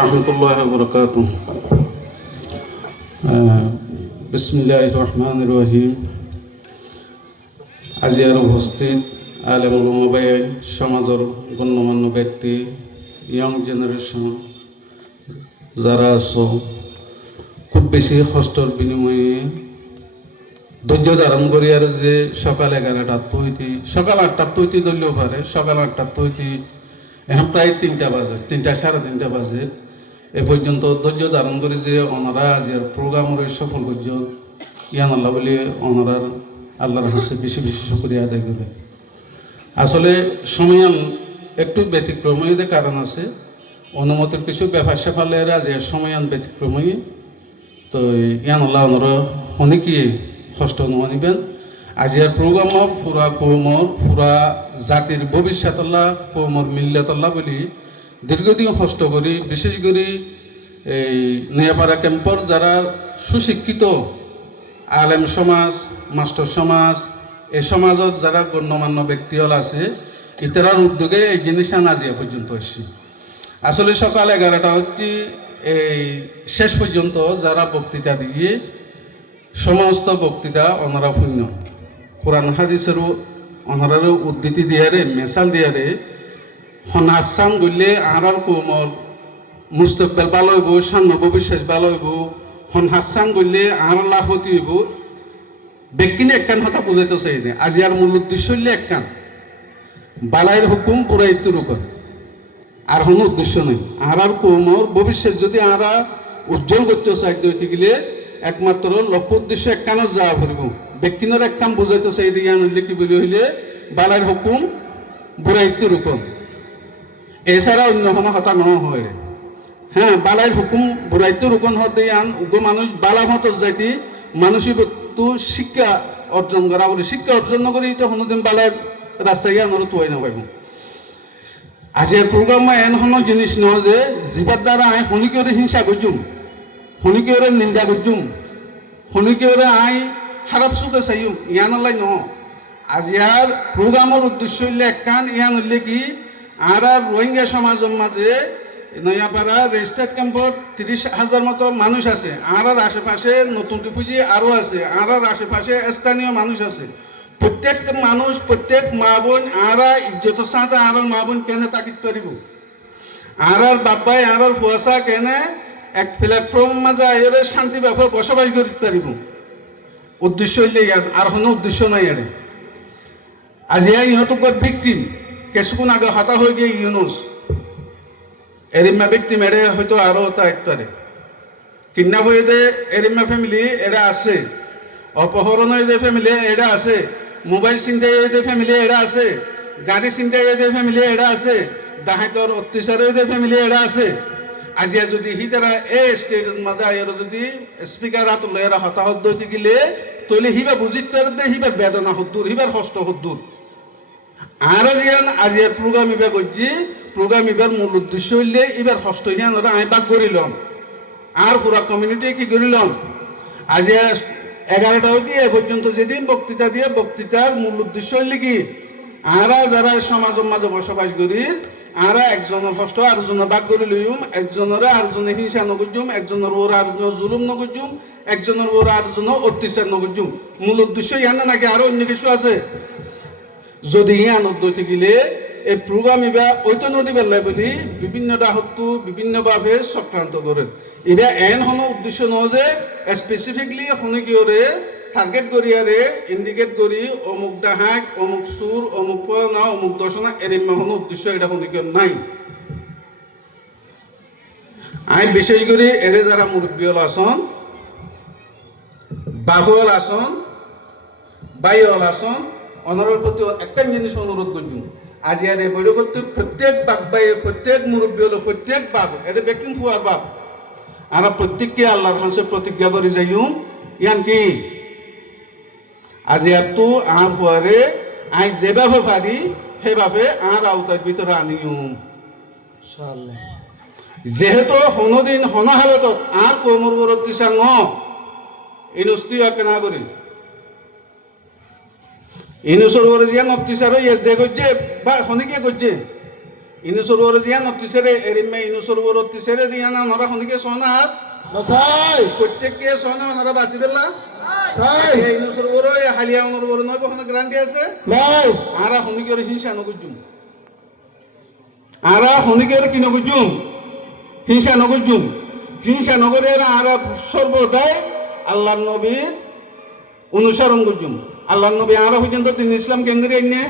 রহমতুল্লাহ বরকাতুহ। বিসমিল্লাহির রহমানির রহিম। আজিয়ার উপস্থিত আলেম উলামা ভাই, সমাজের গণ্যমান্য ব্যক্তি, ইয়ং জেনারেশন যারা আছো, খুব বেশি কষ্টর বিনিময়ে ধৈর্য ধারণ করি আর যে সকাল 11টার তৈতি, সকাল 8টার তৈতি ধরলেও পারে, সকাল 8টার তৈতি এখন প্রায় 3টা বাজে, 3টা সাড়ে 3টা বাজে এ পর্যন্ত ধৈর্য ধারণ করে যে ওনারা আজের প্রোগ্রামের সফল করছেন, ইয়ান আল্লাহ বলে ওনারার আল্লাহর হাসে বেশি বেশি শুকরিয়া আদায় করে। আসলে সময়ান একটু ব্যতিক্রমী কারণ আছে, অনুমতির কিছু ব্যাপার স্যাপালে আজের সময়ান ব্যতিক্রমী। তো ইয়ান আল্লাহ ওনারা অনেকেই কষ্ট নিবেন। আজিয়ার প্রোগ্রাম পুরা কৌমর, পুরা জাতির ভবিষ্যৎ আল্লাহ, কৌমর মিল্লাত আল্লাহ বলি দীর্ঘদিন কষ্ট করি, বিশেষ করে এই নেয়াপাড়া ক্যাম্পর যারা সুশিক্ষিত আলেম সমাজ, মাস্টার সমাজ, এই সমাজত যারা গণ্যমান্য ব্যক্তিহল আছে, ইতারার উদ্যোগে এই জিনিস আজিয়া পর্যন্ত এসছি। আসলে সকাল 11টা হচ্ছে এই শেষ পর্যন্ত যারা বক্তৃতা দিয়ে সমস্ত বক্তৃতা ওনারা শূন্য, কোরআন হাদিসেরও ওনারারও উদ্ধৃতি দিয়ারে, মেসাল দিয়ারে হনাসান গলে আর কোমর মুস্তকবেল ভালো হইব, সামনে ভবিষ্যৎ ভালো হইব, হনহাসান গলে আর লাভতি হইব। ব্যক্তিনে একখান হতা বুঝাইতে চাই না। আজি আর মূল উদ্দেশ্য হইলে একখান বালাইয়ের হুকুম পুরাইতে রুকন, আর কোনো উদ্দেশ্য নেই। আর কোমর ভবিষ্যৎ যদি আরা উজ্জ্বল করতে চাই দইতে গেলে একমাত্র লক্ষ্য উদ্দেশ্য একখানো যাওয়া ফুরিব। ব্যক্তিনের একখান বুঝাইতে চাই দিয়ে আনলে কি বলি হইলে বালাইয়ের হুকুম বুড়াইতে রুকন, এছাড়া অন্য কোনো হতা ন হয়। হ্যাঁ, বালাইয়ের হুকুম বুড়াইতে রুকন হতে আন উগ্র মানুষ বালা মত যাইতে মানুষই বস্তু শিক্ষা অর্জন করা বলে, শিক্ষা অর্জন করি তো কোনোদিন বালাইয়ের রাস্তায় গিয়ে আনরো তুয়াই না পাইব। আজের প্রোগ্রামে এন কোনো জিনিস ন যে জীবার দ্বারা আই শনিকেরে হিংসা করছুম, শনিকেরে নিন্দা করছুম, শনিকেরে আই খারাপ চুকে চাইম, ইয়ান লাই ন। আজিয়ার প্রোগ্রামের উদ্দেশ্য হইলে একখান, ইয়ান হইলে কি আর রোহিঙ্গা সমাজের মাঝে নয়াপাড়া রেজিস্টার্ড ক্যাম্পত 30,000 মতো মানুষ আছে, আর আশেপাশে নতুন টিফুজি আরও আছে, আর আশেপাশে স্থানীয় মানুষ আছে। প্রত্যেক মানুষ, প্রত্যেক মা বোন আর ইজ্জতের সাথে আর মা বোন কেনে তাকিত পারিব, আর বাবাই আর ফুয়াশা কেনে এক প্ল্যাটফর্ম মাঝে আইরে শান্তি ব্যাপারে বসবাস করতে পারিব। উদ্দেশ্য হইলে ইয়ার আর কোনো উদ্দেশ্য নাই। এড়ে আজি ইহঁতক ভিকটিম কিছুক্ষণ আগে হতা হয়ে গিয়ে ইউনুস এরিমা ভিকটিম এড়ে হয়তো আরও তা একবারে কিডন্যাপ হয়ে দে এরিমা ফ্যামিলি এরা আছে, অপহরণ হয়ে দে ফ্যামিলি এরা আছে, মোবাইল চিন্তাই হয়ে দে ফ্যামিলি এরা আছে, গাড়ি চিন্তাই হয়ে দে ফ্যামিলি এরা আছে, ডাহাইতর অত্যাচার হয়ে দে ফ্যামিলি এরা আছে। আজিয়া যদি হি তারা এই স্টেটের মাঝে আইর যদি স্পিকার হাত এরা হতাহত দইতে গেলে তৈলে হিবা বুঝিত দে হিবার বেদনা হদ্দুর, হিবার কষ্ট হদ্দুর। আর আজিয়ার প্রোগ্রাম ইবার করছি, প্রোগ্রাম এবার মূল উদ্দেশ্য হইলে এবার কষ্ট হিয়ান ওরা আমি বাক করিলাম আর পুরা কমিউনিটি কি করিলাম। আজি 11টা হইতে এ পর্যন্ত যেদিন বক্তৃতা দিয়ে বক্তৃতার মূল উদ্দেশ্য হইলে কি আরা যারা সমাজের মাঝে বসবাস করি আরা একজনের কষ্ট আরেকজনের বাক করে লইম, একজনের আরেকজনের হিংসা নগজুম, একজনের ওর আরেকজনের জুলুম নগজুম, একজনের ওর আরেকজনের অত্যাচার নগজুম। মূল উদ্দেশ্য ইয়ান না নাকি আরো অন্য কিছু আছে? যদি ইয়ান উদ্দেশ্য গেলে এই প্রোগ্রাম এবার ঐত নদী বেলায় বলি বিভিন্ন দাহত্তু বিভিন্নভাবে চক্রান্ত করেন। এবার এন কোনো উদ্দেশ্য নয় যে স্পেসিফিকলি শনিকিয়রে টার্গেট করিয়ারে ইন্ডিকেট করি অমুক ডাহাক, অমুক চুর, অমুক পরনা, অমুক দর্শনা এরম কোনো উদ্দেশ্য এটা শনিকিয়র নাই। আমি বিশেষ করে এরে যারা মুরব্বীল আসন, বাহল আসন, বাইল আসন, অনরের প্রতি একটা জিনিস অনুরোধ করছি। আজি আর এই বৈঠক করতে প্রত্যেক বাপ ভাই, প্রত্যেক মুরব্বী হলো, প্রত্যেক বাপ এটা ব্যক্তি ফুয়ার বাপ আর প্রত্যেককে আল্লাহর হাসে প্রতিজ্ঞা করে যাইম ইয়ান কি আজি আর তো আর ফুয়ারে আই যেভাবে পারি সেভাবে আর আওতার ভিতরে আনিম। যেহেতু কোনোদিন হনহালত আর কমর বরত দিশা ন এই নস্তি কেনা করি ইনুসর ওরে জিয়া নত্তিসার হইয়া যে গজ্জে বা খনিকে গজ্জে ইনু সরোবর জিয়া নতিসেরে এরিমে ইনু সরোবর তিসেরে দিয়া না নরা হনিকে সোনাত নসাই প্রত্যেককে সোনা নরা বাসি বেলা সাই ইনু সরোবর হালিয়া অনুরবর নয় বহন গ্যারান্টি আছে নাই আরা হনিকের হিংসা নগুজুম আরা হনিকের কি নগুজুম হিংসা নগুজুম হিংসা নগরের আরা সর্বদাই আল্লাহর নবীর অনুসরণ করজুম আল্লাহর নবী আরা পর্যন্ত তিনি ইসলাম কেঙ্গরি আইনে